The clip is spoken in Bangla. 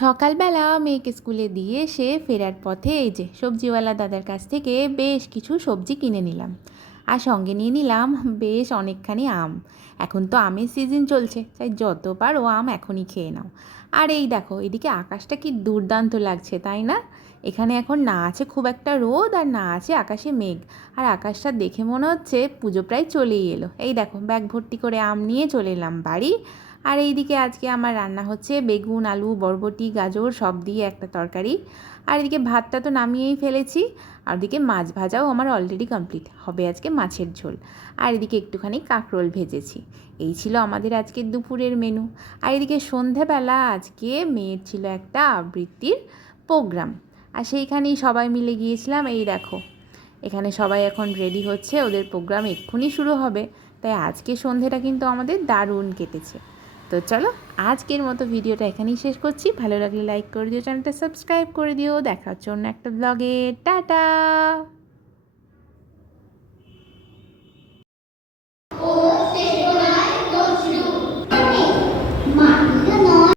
সকালবেলা মেয়েকে স্কুলে দিয়ে এসে ফেরার পথে এই যে সবজিওয়ালা দাদার কাছ থেকে বেশ কিছু সবজি কিনে নিলাম। আর সঙ্গে নিয়ে নিলাম বেশ অনেকখানি আম। এখন তো আমের সিজন চলছে, তাই যত পারো আম এখনই খেয়ে নাও। আর এই দেখো এদিকে আকাশটা কি দুর্দান্ত লাগছে, তাই না? এখানে এখন না আছে খুব একটা রোদ আর না আছে আকাশে মেঘ। আর আকাশটা দেখে মনে হচ্ছে পুজো প্রায় চলেই এলো। এই দেখো ব্যাগ ভর্তি করে আম নিয়ে চলে এলাম বাড়ি। আর এইদিকে আজকে আমার রান্না হচ্ছে বেগুন, আলু, বরবটি, গাজর সব দিয়ে একটা তরকারি। আর এদিকে ভাতটা তো নামিয়েই ফেলেছি। আর এদিকে মাছ ভাজাও আমার অলরেডি কমপ্লিট, হবে আজকে মাছের ঝোল। আর এদিকে একটুখানি কাঁকরোল ভেজেছি। এই ছিল আমাদের আজকের দুপুরের মেনু। আর এদিকে সন্ধেবেলা আজকে মেয়ের ছিল একটা আবৃত্তির প্রোগ্রাম। আর সেইখানেই সবাই মিলে গিয়েছিলাম। এই দেখো এখানে সবাই এখন রেডি হচ্ছে, ওদের প্রোগ্রাম এক্ষুনি শুরু হবে। তাই আজকে সন্ধেটা কিন্তু আমাদের দারুণ কেটেছে। তো চলো আজকের মতো ভিডিওটা এখানেই শেষ করছি। ভালো লাগলে লাইক করে দিও, চ্যানেলটা সাবস্ক্রাইব করে দিও। দেখা হচ্ছে অন্য একটা ব্লগে। টাটা।